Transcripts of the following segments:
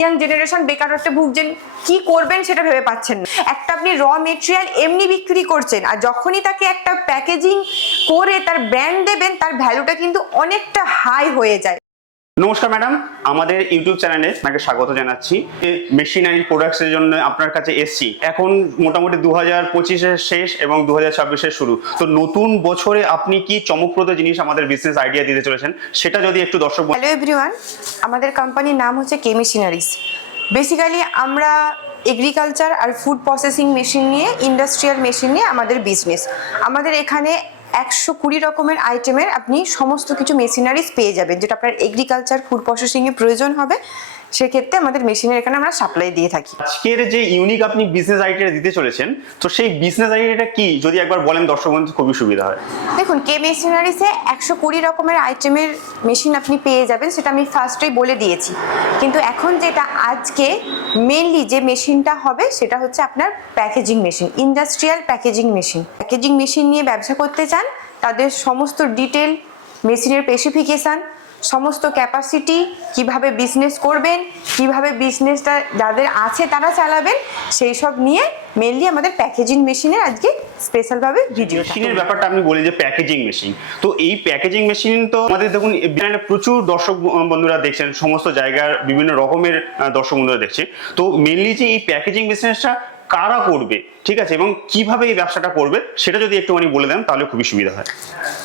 Young generation বেকারত্বে ভুগছেন, কি করবেন সেটা ভেবে পাচ্ছেন না। একটা আপনি র মেটেরিয়াল এমনি বিক্রি করছেন, আর যখনই তাকে একটা প্যাকেজিং করে তার ব্র্যান্ড দেবেন, তার ভ্যালুটা কিন্তু অনেকটা হাই হয়ে যায়। নমস্কার ম্যাডাম, আমাদের ইউটিউব চ্যানেলে আপনাকে স্বাগত জানাচ্ছি। মেশিনারি প্রোডাক্টসের জন্য আপনার কাছে এসছি। এখন মোটামুটি 2025-এর শেষ এবং 2026-এর শুরু। তো নতুন বছরে আপনি কি চমকপ্রদ জিনিস আমাদের বিজনেস আইডিয়া দিতে চলেছেন, সেটা যদি একটু দর্শক। হ্যালো এভরিওয়ান, আমাদের কোম্পানির নাম হচ্ছে কে মেশিনারিজ। বেসিক্যালি আমরা এগ্রিকালচার আর ফুড প্রসেসিং মেশিন নিয়ে, ইন্ডাস্ট্রিয়াল মেশিন নিয়ে আমাদের বিজনেস। আমাদের এখানে 120 রকমের আইটেমের আপনি সমস্ত কিছু মেশিনারিজ পেয়ে যাবেন, যেটা আপনার এগ্রিকালচার ফুড প্রসেসিংয়ে প্রয়োজন হবে, সেক্ষেত্রে আমাদের মেশিনের এখানে আমরা সাপ্লাই দিয়ে থাকি। আজকের যে ইউনিক আপনি বিজনেস আইডিয়া দিতে চলেছেন, তো সেই বিজনেস আইডিয়াটা কি যদি একবার বলেন দর্শক বন্ধু খুবই সুবিধা হয়। দেখুন, কে মেশিনারিজে 120 রকমের আইটেমের মেশিন আপনি পেয়ে যাবেন, সেটা আমি ফার্স্টেই বলে দিয়েছি। কিন্তু এখন যেটা আজকে মেনলি যে মেশিনটা হবে সেটা হচ্ছে আপনার packaging machine, industrial packaging machine. Packaging machine নিয়ে ব্যবসা করতে চান, তাদের সমস্ত ডিটেল, মেশিনের স্পেসিফিকেশান, সমস্ত ক্যাপাসিটি, কিভাবে বিজনেস করবেন, কিভাবে বিজনেসটা যাদের আছে তারা চালাবেন, সেই সব নিয়ে মেনলি আমাদের প্যাকেজিং মেশিনের আজকে স্পেশালভাবে ভিডিও। মেশিনের ব্যাপারটা আপনি বলেন যে প্যাকেজিং মেশিন, তো এই প্যাকেজিং মেশিন তো আমাদের দেখুন প্রচুর দর্শক বন্ধুরা দেখছেন, সমস্ত জায়গার বিভিন্ন রকমের দর্শক বন্ধুরা দেখছে। তো মেনলি যে এই প্যাকেজিং বিজনেসটা কারা করবে, ঠিক আছে, এবং কিভাবে এই ব্যবসাটা করবে সেটা যদি একটুখানি বলে দেন তাহলে খুবই সুবিধা হয়।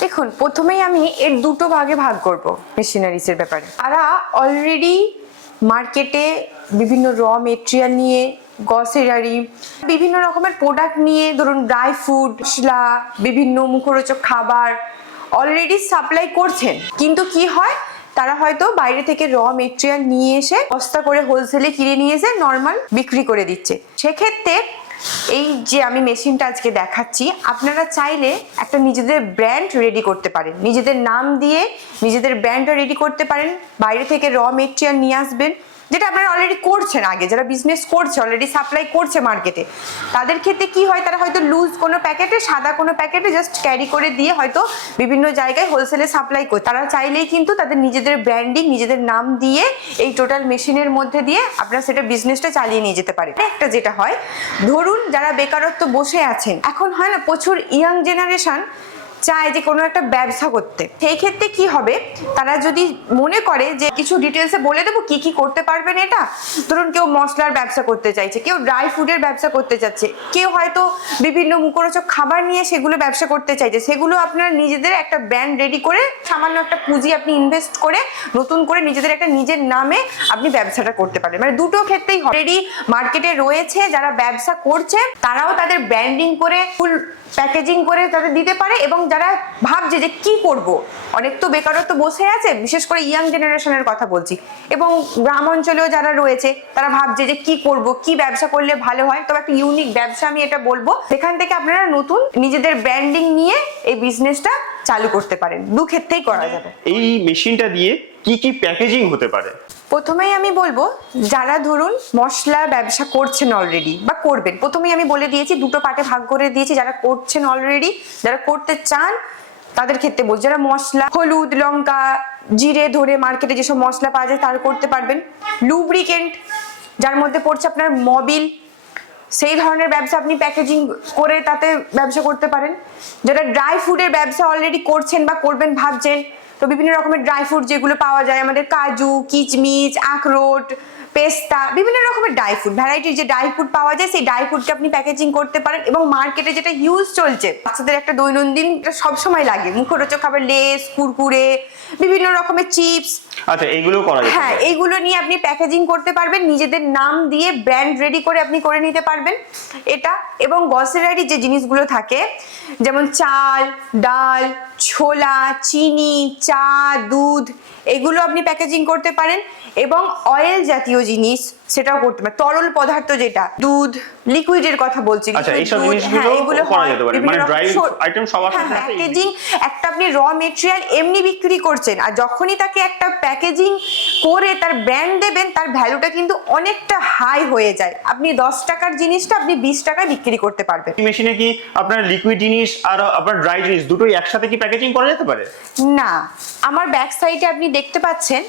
দেখুন, প্রথমেই আমি এর দুটো ভাগে ভাগ করব মেশিনারিজের ব্যাপারে। তারা অলরেডি মার্কেটে বিভিন্ন র মেটেরিয়াল নিয়ে, গ্রসারি, বিভিন্ন রকমের প্রোডাক্ট নিয়ে, ধরুন ড্রাই ফ্রুট, মশলা, বিভিন্ন মুখরোচক খাবার অলরেডি সাপ্লাই করছেন। কিন্তু কি হয়, তারা হয়তো বাইরে থেকে র মেটেরিয়াল নিয়ে এসে বস্তা করে হোলসেলে কিনে নিয়ে এসে নর্মাল বিক্রি করে দিচ্ছে। সেক্ষেত্রে এই যে আমি মেশিনটা আজকে দেখাচ্ছি, আপনারা চাইলে একটা নিজেদের ব্র্যান্ড রেডি করতে পারেন, নিজেদের নাম দিয়ে নিজেদের ব্র্যান্ডটা রেডি করতে পারেন। বাইরে থেকে র মেটেরিয়াল নিয়ে আসবেন, যেটা আপনারা অলরেডি করছেন, আগে যারা বিজনেস করছে, অলরেডি সাপ্লাই করছে মার্কেটে, তাদের ক্ষেত্রে কি হয়, তারা হয়তো লুজ কোনো প্যাকেটে, সাদা কোনো প্যাকেটে জাস্ট ক্যারি করে দিয়ে হয়তো বিভিন্ন জায়গায় হোলসেলে সাপ্লাই করে। তারা চাইলেই কিন্তু তাদের নিজেদের ব্র্যান্ডিং, নিজেদের নাম দিয়ে এই টোটাল মেশিনের মধ্যে দিয়ে আপনারা সেটা বিজনেসটা চালিয়ে নিয়ে যেতে পারে। একটা যেটা হয়, ধরুন যারা বেকারত্ব বসে আছেন, এখন হয় না প্রচুর ইয়াং জেনারেশন চায় যে কোনো একটা ব্যবসা করতে। সেই ক্ষেত্রে কি হবে, তারা যদি মনে করে যে কিছু ডিটেলসে বলে দেবো কি কি করতে পারবেন এটা, ধরুন কেউ মশলার ব্যবসা করতে চাইছে, কেউ ড্রাই ফ্রুটের ব্যবসা করতে চাচ্ছে, কেউ হয়তো বিভিন্ন মুখরোচক খাবার নিয়ে সেগুলো ব্যবসা করতে চাইছে, সেগুলো আপনার নিজেদের একটা ব্র্যান্ড রেডি করে সামান্য একটা পুঁজি আপনি ইনভেস্ট করে নতুন করে নিজেদের একটা নিজের নামে আপনি ব্যবসাটা করতে পারেন। মানে দুটো ক্ষেত্রেই অলরেডি মার্কেটে রয়েছে যারা ব্যবসা করছে, তারাও তাদের ব্র্যান্ডিং করে ফুল প্যাকেজিং করে তাদের দিতে পারে, এবং যারা ভাবছে যে কি করব, অনেক তো বেকারত্ব বসে আছে, বিশেষ করে ইয়াং জেনারেশনের কথা বলছি, এবং গ্রাম অঞ্চলেও যারা রয়েছে তারা ভাবছে যে কি করব, কি ব্যবসা করলে ভালো হয়। তবে একটা ইউনিক ব্যবসা আমি এটা বলবো, সেখান থেকে আপনারা নতুন নিজেদের ব্র্যান্ডিং নিয়ে এই বিজনেসটা চালু করতে পারেন। দু ক্ষেত্রেই করা যাবে। এই মেশিনটা দিয়ে কি কি প্যাকেজিং হতে পারে? প্রথমেই আমি বলবো, যারা ধরুন মশলা ব্যবসা করছেন অলরেডি বা করবেন, প্রথমেই আমি বলে দিয়েছি, দুটো পার্টে ভাগ করে দিয়েছি। যারা করছেন অলরেডি, যারা করতে চান তাদের ক্ষেত্রে বলছি, যারা মশলা, হলুদ, লঙ্কা, জিরে ধরে মার্কেটে যেসব মশলা পাওয়া যায় তারা করতে পারবেন। লুব্রিকেন্ট, যার মধ্যে পড়ছে আপনার মবিল, সেই ধরনের ব্যবসা আপনি প্যাকেজিং করে তাতে ব্যবসা করতে পারেন। যারা ড্রাই ফ্রুটের ব্যবসা অলরেডি করছেন বা করবেন ভাবছেন, তো বিভিন্ন রকমের ড্রাই ফ্রুট যেগুলো পাওয়া যায়, আমাদের কাজু, কিচমিচ, আখরোট, পেস্তা, বিভিন্ন রকমের ড্রাই ফ্রুট, ভ্যারাইটির যে ড্রাই ফ্রুট পাওয়া যায়, সেই ড্রাই ফ্রুটকে আপনি প্যাকেজিং করতে পারেন। এবং মার্কেটে যেটা ইউজ চলছে, বাচ্চাদের একটা দৈনন্দিন সবসময় লাগে, মুখরোচক খাবার, লেস, কুরকুরে, বিভিন্ন রকমের চিপস, আচ্ছা এইগুলো করা যায়। হ্যাঁ, এইগুলো নিয়ে আপনি প্যাকেজিং করতে পারবেন, নিজেদের নাম দিয়ে ব্র্যান্ড রেডি করে আপনি করে নিতে পারবেন এটা। এবং গ্রসারি যে জিনিসগুলো থাকে, যেমন চাল, ডাল, ছোলা, চিনি, চা, দুধ, এগুলো আপনি প্যাকেজিং করতে পারেন। এবং অয়েল জাতীয় জিনিস সেটাও করতে পারেন, তরল পদার্থ যেটা দুধ, লিকুইডের কথা বলছি, এগুলো করা যেতে পারে, মানে ড্রাই আইটেম সব আছে। প্যাকেজিং একটা আপনি র মেটেরিয়াল এমনি বিক্রি করছেন, আর যখনই তাকে একটা প্যাকেজিং করে তার ব্র্যান্ড দেবেন, তার ভ্যালুটা কিন্তু অনেকটা হাই হয়ে যায়। আপনি 10 টাকার জিনিসটা আপনি 20 টাকায় বিক্রি করতে পারবেন। মেশিনে কি আপনার লিকুইড জিনিস আর আপনার ড্রাই জিনিস দুটোই একসাথে কি প্যাকেজিং করা যেতে পারে? না, আমার ব্যাক সাইডে আপনি দেখতে পাচ্ছেন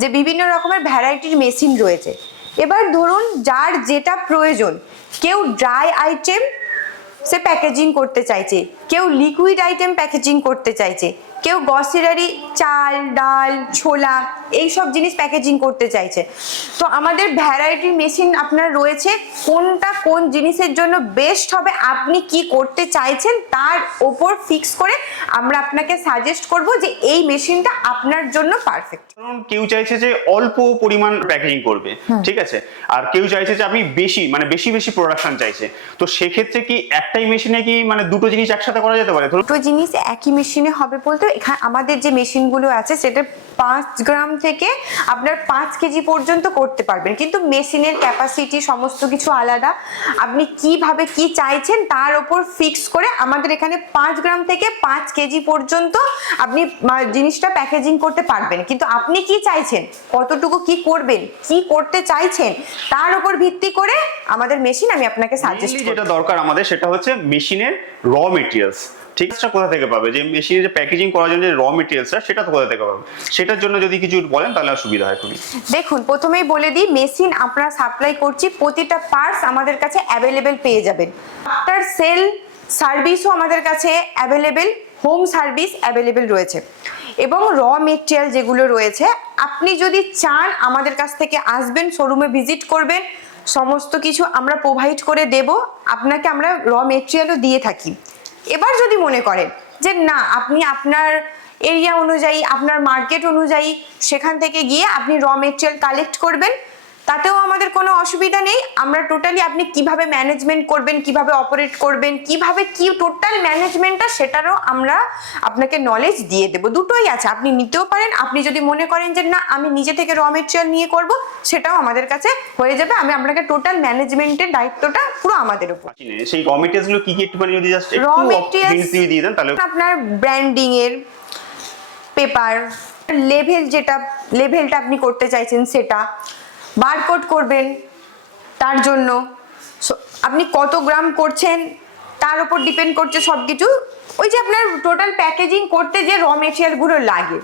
যে বিভিন্ন রকমের ভ্যারাইটির মেশিন রয়েছে। এবার ধরুন যার যেটা প্রয়োজন, কেউ ড্রাই আইটেম সে প্যাকেজিং করতে চাইছে, কেউ লিকুইড আইটেম প্যাকেজিং করতে চাইছে, কেউ গ্রসারি চাল ডাল ছোলা এইসব জিনিস প্যাকেজিং করতে চাইছে। তো আমাদের ভ্যারাইটি মেশিন আপনার রয়েছে, কোনটা কোন জিনিসের জন্য বেস্ট হবে, আপনি কি করতে চাইছেন তার ওপর ফিক্স করে আমরা আপনাকে সাজেস্ট করব যে এই মেশিনটা আপনার জন্য পারফেক্ট। ধরুন কেউ চাইছে যে অল্প পরিমাণ প্যাকেজিং করবে, ঠিক আছে, আর কেউ চাইছে যে আপনি বেশি মানে বেশি বেশি প্রোডাকশন চাইছে, তো সেক্ষেত্রে কি একটাই মেশিনে কি মানে দুটো জিনিস একসাথে করা যেতে পারে? ধরুন দুটো জিনিস একই মেশিনে হবে বলতে এখানে আমাদের যে মেশিনগুলো আছে সেটা 5 গ্রাম থেকে আপনার 5 কেজি পর্যন্ত করতে পারবেন, কিন্তু মেশিনের ক্যাপাসিটি সমস্ত কিছু আলাদা, আপনি কিভাবে কি চাইছেন তার উপর ফিক্স করে আমাদের এখানে 5 গ্রাম থেকে 5 কেজি পর্যন্ত আপনি জিনিসটা প্যাকেজিং করতে পারবেন। কিন্তু আপনি কি চাইছেন, কতটুকু কি করবেন, কি করতে চাইছেন তার উপর ভিত্তি করে আমাদের মেশিন আমি আপনাকে সাজেস্ট করব। যেটা দরকার আমাদের সেটা হচ্ছে মেশিনের র মেটেরিয়ালস, ঠিক আছে, কোথা থেকে পাবে, যে মেশিনে যে প্যাকেজিং করার জন্য যে র মেটেরিয়ালসটা সেটা তো কোথা থেকে পাবে, সেটার জন্য যদি কিছু বলেন তাহলে সুবিধা হয় খুবই। দেখুন প্রথমেই বলে দিই, মেশিন আমরা সাপ্লাই করছি, প্রতিটা পার্টস আমাদের কাছে অ্যাভেলেবেল পেয়ে যাবেন। আফটার সেল সার্ভিসও আমাদের কাছে অ্যাভেলেবেল, হোম সার্ভিস অ্যাভেলেবেল রয়েছে, এবং র মেটেরিয়াল যেগুলো রয়েছে আপনি যদি চান আমাদের কাছ থেকে আসবেন, শোরুমে ভিজিট করবেন, সমস্ত কিছু আমরা প্রোভাইড করে দেব আপনাকে, আমরা র মেটেরিয়ালও দিয়ে থাকি। এবার যদি মনে করেন যে না আপনি আপনার এরিয়া অনুযায়ী আপনার মার্কেট অনুযায়ী সেখান থেকে গিয়ে আপনি র মেটেরিয়াল কালেক্ট করবেন, তাতেও আমাদের কোনো অসুবিধা নেই। আমরা টোটালি আপনি কিভাবে ম্যানেজমেন্ট করবেন, কিভাবে অপারেট করবেন, কিভাবে কি টোটাল ম্যানেজমেন্টটা সেটারও আমরা আপনাকে নলেজ দিয়ে দেব। দুটোই আছে, আপনি নিতেও পারেন, আপনি যদি মনে করেন যে না আমি নিজে থেকে র মেটেরিয়াল নিয়ে করব সেটাও আমাদের কাছে হয়ে যাবে। আমি আপনাকে টোটাল ম্যানেজমেন্টের দায়িত্বটা পুরো আমাদের উপর। সেই র মেটেরিয়ালস গুলো কি কি একটুখানি যদি জাস্ট র একটু মেটেরিয়ালস দিয়ে দেন তাহলে। আপনার ব্র্যান্ডিং এর পেপার, লেভেল যেটা লেভেলটা আপনি করতে চাইছেন সেটা, বারকোড করবেন, তার জন্য আপনি কত গ্রাম করছেন তার উপর ডিপেন্ড করছে সবকিছু। ওই যে আপনার টোটাল প্যাকেজিং করতে যে র মেটেরিয়াল গুলো লাগে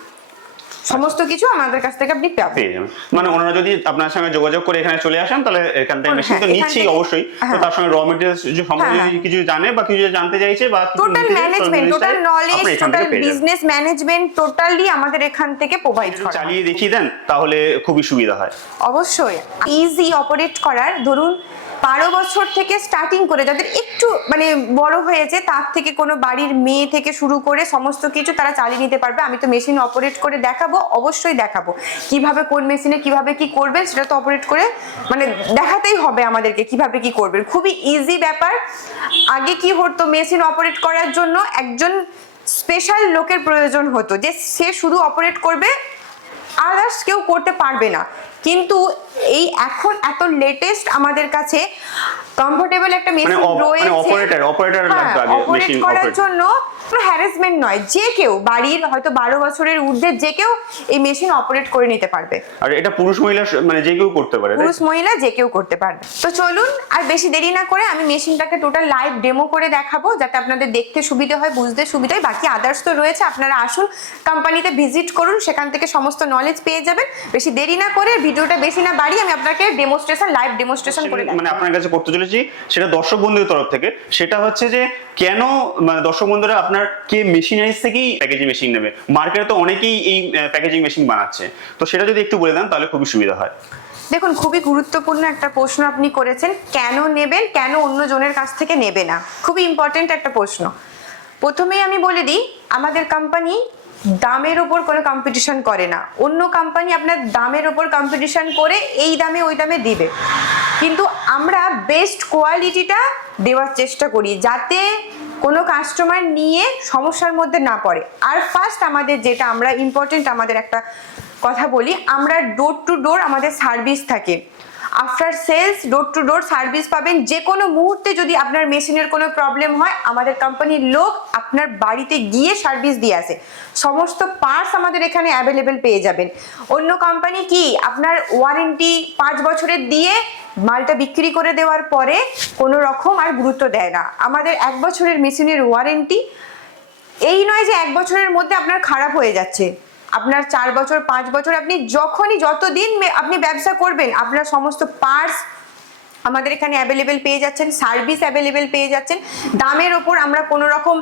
সমস্ত কিছু আমাদের কাছ থেকে আপনি পাবেন। মানে ওনারা যদি আপনার সঙ্গে যোগাযোগ করে এখানে চলে আসেন তাহলে এখান থেকে মেশিন তো নিচ্ছেই অবশ্যই, তো তার সঙ্গে র মেটেরিয়ালস সম্বন্ধে কিছু জানে বা কিছু জানতে চাইছে বা total management, total knowledge, total business management totally আমাদের এখান থেকে প্রোভাইড করা। চালিয়ে দেখিয়ে দেন তাহলে খুবই সুবিধা হয়। অবশ্যই ইজি অপারেট করার, ধরুন 12 বছর থেকে স্টার্টিং করে যাদের একটু মানে বড় হয়েছে তার থেকে কোনো বাড়ির মেয়ে থেকে শুরু করে সমস্ত কিছু তারা চালিয়ে নিতে পারবে। আমি তো মেশিন অপারেট করে দেখাবো, অবশ্যই দেখাবো কিভাবে কোন মেশিনে কিভাবে কি করবেন, সেটা তো অপারেট করে মানে দেখাতেই হবে আমাদেরকে কিভাবে কি করবেন। খুবই ইজি ব্যাপার। আগে কি হতো, মেশিন অপারেট করার জন্য একজন স্পেশাল লোকের প্রয়োজন হতো যে সে শুধু অপারেট করবে, আদার্স কেউ করতে পারবে না। কিন্তু এই এখন এত লেটেস্ট আমাদের কাছে কমফোর্টেবল একটা মেশিন রয়েছে, অপারেটর লাগবে আগে মেশিন করার জন্য হ্যারাসমেন্ট নয়, যে কেউ বাড়ির হয়তো 12 বছরের ঊর্ধ্বে যে কেউ এই মেশিন অপারেট করে নিতে পারবে। আর এটা পুরুষ মহিলা মানে যে কেউ করতে পারে, পুরুষ মহিলা যে কেউ করতে পারবে। তো চলুন আর বেশি দেরি না করে আমি মেশিনটাকে টোটাল লাইভ ডেমো করে দেখাবো, যাতে আপনাদের দেখতে সুবিধা হয়, বুঝতে সুবিধা হয়। বাকি আদার্স তো রয়েছে, আপনারা আসুন কোম্পানিতে ভিজিট করুন, সেখান থেকে সমস্ত নলেজ পেয়ে যাবেন। বেশি দেরি না করে ভিডিওটা বেশি না বাড়ি আমি আপনাকে ডেমোস্ট্রেশন লাইভ ডেমোস্ট্রেশন করে মানে আপনার কাছে করতে চলেছি, সেটা দর্শক বন্ধুদের তরফ থেকে। সেটা হচ্ছে যে কেন মানে দর্শক বন্ধুরা আপনার কে মেশিনারিজ থেকেই প্যাকেজিং মেশিন নেবে, মার্কেটে তো অনেকেই এই প্যাকেজিং মেশিন বানাচ্ছে, তো সেটা যদি একটু বলে দেন তাহলে খুবই সুবিধা হয়। দেখুন খুবই গুরুত্বপূর্ণ একটা প্রশ্ন আপনি করেছেন, কেন নেবেন, কেন অন্য জনের কাছ থেকে নেবে না, খুবই ইম্পর্টেন্ট একটা প্রশ্ন। প্রথমেই আমি বলে দিই, আমাদের কোম্পানি দামের উপর কোনো কম্পিটিশন করে না। অন্য কোম্পানি আপনার দামের উপর কম্পিটিশন করে এই দামে ওই দামে দিবে, কিন্তু আমরা বেস্ট কোয়ালিটিটা দেওয়ার চেষ্টা করি যাতে কোনো কাস্টমার নিয়ে সমস্যার মধ্যে না পড়ে। আর ফার্স্ট আমাদের যেটা আমরা ইম্পর্টেন্ট আমাদের একটা কথা বলি, আমরা ডোর টু ডোর আমাদের সার্ভিস থাকে। After sales door to door service পাবেন। যে কোনো মুহূর্তে যদি আপনার মেশিনের কোনো প্রবলেম হয় আমাদের কোম্পানির লোক আপনার বাড়িতে গিয়ে সার্ভিস দিয়ে আসে। সমস্ত পার্টস আমাদের এখানে অ্যাভেলেবেল পেয়ে যাবেন। অন্য কোম্পানি কি আপনার ওয়ারেন্টি 5 বছরের দিয়ে মালটা বিক্রি করে দেওয়ার পরে কোনো রকম আর গুরুত্ব দেয় না। আমাদের 1 বছরের মেশিনের ওয়ারেন্টি, এই নয় যে 1 বছরের মধ্যে আপনার খারাপ হয়ে যাচ্ছে, আপনার 4 বছর 5 বছর আপনি যখনই যতদিন আপনি ব্যবসা করবেন, আপনার সমস্ত পার্টস আমাদের এখানে অ্যাভেলেবেল পেয়ে যাচ্ছেন, সার্ভিস অ্যাভেলেবেল পেয়ে যাচ্ছেন। দামের ওপর আমরা কোনো রকম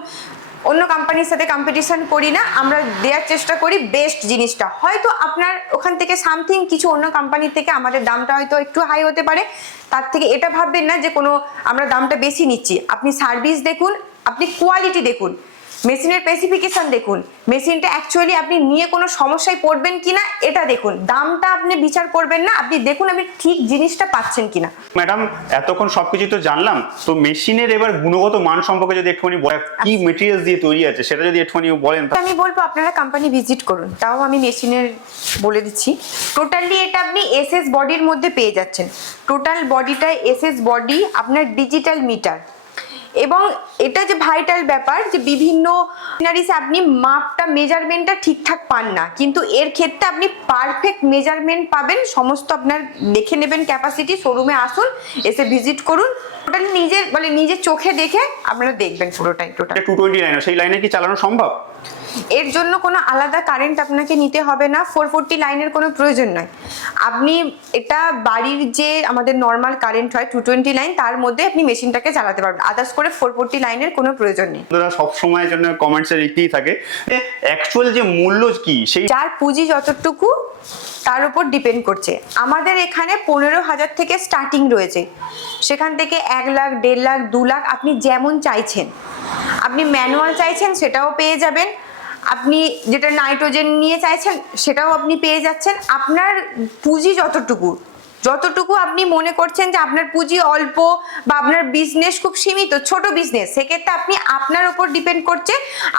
অন্য কোম্পানির সাথে কম্পিটিশন করি না, আমরা দেওয়ার চেষ্টা করি বেস্ট জিনিসটা। হয়তো আপনার ওখান থেকে সামথিং কিছু অন্য কোম্পানির থেকে আমাদের দামটা হয়তো একটু হাই হতে পারে, তার থেকে এটা ভাববেন না যে কোনো আমরা দামটা বেশি নিচ্ছি। আপনি সার্ভিস দেখুন, আপনি কোয়ালিটি দেখুন, মেশিনের স্পেসিফিকেশন দেখুন, মেশিনটা অ্যাকচুয়ালি আপনি নিয়ে কোনো সমস্যায় পড়বেন কিনা এটা দেখুন। দামটা আপনি বিচার করবেন না, আপনি দেখুন আপনি ঠিক জিনিসটা পাচ্ছেন কিনা। ম্যাডাম এতক্ষণ সবকিছু তো জানলাম, তো মেশিনের এবার গুণগত মান সম্পর্কে যদি একটুখানি বলেন, কি মেটেরিয়ালস দিয়ে তৈরি আছে সেটা যদি একটুখানি বলেন। আমি বলবো আপনারা কোম্পানি ভিজিট করুন, তাও আমি মেশিনের বলে দিচ্ছি। টোটালি এটা আপনি এসএস বডির মধ্যে পেয়ে যাচ্ছেন। টোটাল বডিটা এসএস বডি, আপনার ডিজিটাল মিটার, এবং এটা যে ভাইটাল ব্যাপার যে বিভিন্ন মেশিনারিতে আপনি মাপটা মেজারমেন্টটা ঠিকঠাক পান না, কিন্তু এর ক্ষেত্রে আপনি পারফেক্ট মেজারমেন্ট পাবেন। সমস্ত আপনার দেখে নেবেন ক্যাপাসিটি, শোরুমে আসুন, এসে ভিজিট করুন, টোটালি নিজের চোখে দেখে আপনারা দেখবেন পুরোটাই। টোটাল 220 লাইনার, সেই লাইনে কি চালানো সম্ভব? এর জন্য কোনো আলাদা কারেন্ট আপনাকে নিতে হবে না, 440 লাইনের কোনো প্রয়োজন নয়। আপনি এটা বাড়ির যে আমাদের নর্মাল কারেন্ট হয় 220 লাইন, তার মধ্যে আপনি মেশিনটাকে চালাতে পারবেন, আদার্স করে 440 লাইনের কোনো প্রয়োজন নেই। সব সময়ের জন্য কমেন্টসে লিখতেই থাকে যে অ্যাকচুয়াল যে মূল্য কি, সেই যার পুঁজি যতটুকু তার উপর ডিপেন্ড করছে। আমাদের এখানে 15,000 থেকে স্টার্টিং রয়েছে, সেখান থেকে 1 লাখ 1.5 লাখ 2 লাখ আপনি যেমন চাইছেন। আপনি ম্যানুয়াল চাইছেন সেটাও পেয়ে যাবেন, আপনি যেটা নাইট্রোজেন নিয়ে চাইছেন সেটাও আপনি পেয়ে যাচ্ছেন। আপনার পুঁজি যতটুকু আপনি মনে করছেন যে আপনার পুঁজি অল্প বা আপনার বিজনেস খুব সীমিত, ছোট বিজনেস, সেক্ষেত্রে আপনি আপনার উপর ডিপেন্ড করছে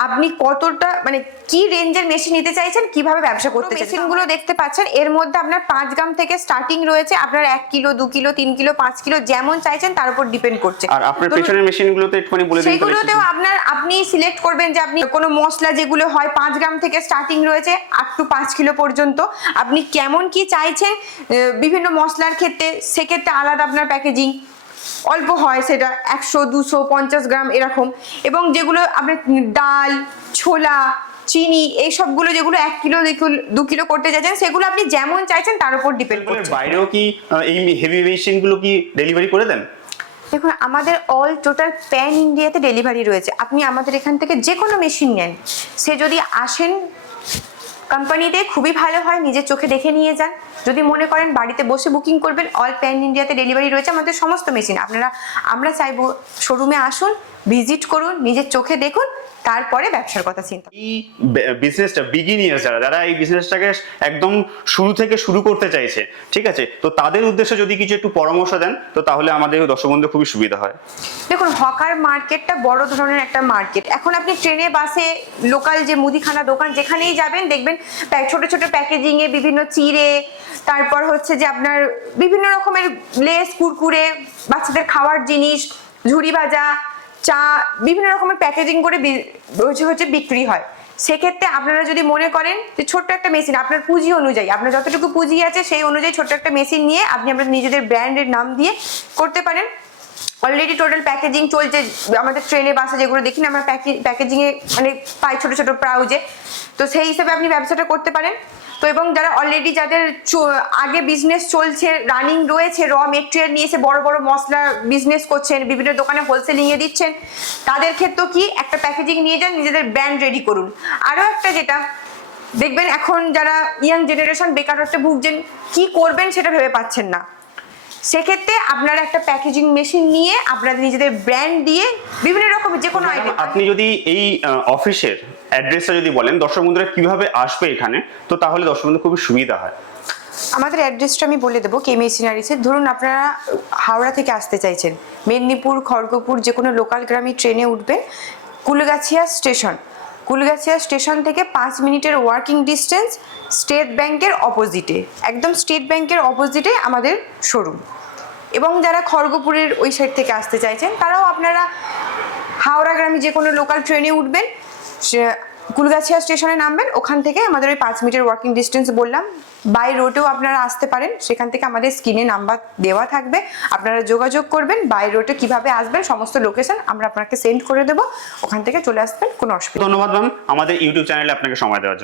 আপনি কতটা মানে কি রেঞ্জের মেশিন নিতে চাইছেন, কিভাবে ব্যবসা করতে চাইছেন। মেশিনগুলো দেখতে পাচ্ছেন, এর মধ্যে আপনার 5 গ্রাম থেকে স্টার্টিং রয়েছে, আপনার 1 কিলো 2 কিলো 3 কিলো 5 কিলো যেমন চাইছেন তার উপর ডিপেন্ড করছে। আর আপনার পেছনের মেশিনগুলোতে একটুখানি বলে দিন। সেগুলোতেও আপনি সিলেক্ট করবেন যে আপনি কোনো মশলা যেগুলো হয় 5 গ্রাম থেকে স্টার্টিং রয়েছে আপ টু 5 কিলো পর্যন্ত, আপনি কেমন কি চাইছেন। বিভিন্ন মশলার ক্ষেত্রে সেক্ষেত্রে আলাদা আপনার প্যাকেজিং, অল্প হয় সেটা 100 200 50 গ্রাম এরকম, এবং যেগুলো আপনার ডাল ছোলা চিনি এই সবগুলো যেগুলো 1 কিলো 2 কিলো করতে চাইছেন সেগুলো আপনি যেমন চাইছেন তার উপর ডিপেন্ড করছে। বাইরেও কি এই হেভি মেশিনগুলো কি ডেলিভারি করে দেন? দেখুন আমাদের অল টোটাল প্যান ইন্ডিয়াতে ডেলিভারি রয়েছে। আপনি আমাদের এখান থেকে যে কোনো মেশিন নেন, সে যদি আসেন কোম্পানিতে খুবই ভালো হয়, নিজের চোখে দেখে নিয়ে যান। যদি মনে করেন বাড়িতে বসে বুকিং করবেন, অল প্যান ইন্ডিয়াতে ডেলিভারি রয়েছে আমাদের সমস্ত মেশিন। আমরা চাইবো শোরুমে আসুন, ভিজিট করুন, নিজের চোখে দেখুন, তারপরে ব্যবসার কথা চিন্তা। এই বিজনেসটা বিগিনিয়ার্স যারা এই বিজনেসটাকে একদম শুরু থেকে শুরু করতে চাইছে, ঠিক আছে, তো তাদের উদ্দেশ্যে যদি কিছু একটু পরামর্শ দেন তো তাহলে আমাদের দর্শক বন্ধু খুবই সুবিধা হয়। দেখুন হকার মার্কেটটা বড় ধরনের একটা মার্কেট। এখন আপনি ট্রেনে বাসে লোকাল যে মুদিখানা দোকান যেখানেই যাবেন দেখবেন ছোট ছোট প্যাকেজিং এ বিভিন্ন চিড়ে, তারপর হচ্ছে যে আপনার বিভিন্ন রকমের লেস কুরকুরে, বাচ্চাদের খাওয়ার জিনিস, ঝুড়ি ভাজা, চা, বিভিন্ন রকমের প্যাকেজিং করে হচ্ছে বিক্রি হয়। সেক্ষেত্রে আপনারা যদি মনে করেন যে ছোট্ট একটা মেশিন, আপনার পুঁজি অনুযায়ী, আপনার যতটুকু পুঁজি আছে সেই অনুযায়ী ছোট্ট একটা মেশিন নিয়ে আপনি আপনার নিজেদের ব্র্যান্ডের নাম দিয়ে করতে পারেন। অলরেডি টোটাল প্যাকেজিং চলছে আমাদের ট্রেনে বাসে যেগুলো দেখি না আমরা প্যাকেজিং এ মানে পাই ছোট ছোট প্রাউজে, তো সেই হিসেবে আপনি ব্যবসাটা করতে পারেন। তো এবং যারা অলরেডি যাদের আগে বিজনেস চলছে, রানিং রয়েছে, র মেটেরিয়াল নিয়ে এসে বড় বড় মশলা বিজনেস করছেন, বিভিন্ন দোকানে হোলসেলিং এ দিচ্ছেন, তাদের ক্ষেত্রেও কি একটা প্যাকেজিং নিয়ে যান, নিজেদের ব্র্যান্ড রেডি করুন। আরো একটা যেটা দেখবেন এখন যারা ইয়াং জেনারেশন বেকারত্বে ভুগছেন, কি করবেন সেটা ভেবে পাচ্ছেন না, সেক্ষেত্রে আপনারা একটা প্যাকেজিং মেশিন নিয়ে আপনাদের নিজেদের ব্র্যান্ড দিয়ে বিভিন্ন রকম যে কোনো আইটেম। আপনি যদি এই অফিসের অ্যাড্রেসটা যদি বলেন দর্শক বন্ধুরা কিভাবে আসবে এখানে, তো তাহলে দর্শক বন্ধু খুবই সুবিধা হয়। আমাদের অ্যাড্রেসটা আমি বলে দেবো, কে মেশিনারিসের। ধরুন আপনারা হাওড়া থেকে আসতে চাইছেন, মেদিনীপুর খড়গপুর যে কোনো লোকাল গ্রামে ট্রেনে উঠবেন, কুলগাছিয়া স্টেশন থেকে 5 মিনিটের ওয়ার্কিং ডিস্টেন্স, স্টেট ব্যাংকের অপোজিটে, একদম স্টেট ব্যাংকের অপোজিটে আমাদের শোরুম। এবং যারা খড়গপুরের ওই সাইড থেকে আসতে চাইছেন তারাও আপনারা হাওড়া গ্রামে যে কোনো লোকাল ট্রেনে উঠবেন, কুলগাছিয়া স্টেশনে নামবেন, ওখান থেকে আমাদের ওই 5 মিনিটের ওয়ার্কিং ডিস্টেন্স বললাম। বাই রোডেও আপনারা আসতে পারেন, সেখান থেকে আমাদের স্ক্রিনে নাম্বার দেওয়া থাকবে, আপনারা যোগাযোগ করবেন। বাই রোডে কিভাবে আসবেন সমস্ত লোকেশন আমরা আপনাকে সেন্ড করে দেবো, ওখান থেকে চলে আসবেন, কোনো অসুবিধা। ধন্যবাদ ম্যাম আমাদের ইউটিউব চ্যানেলে আপনাকে সময় দেওয়ার জন্য।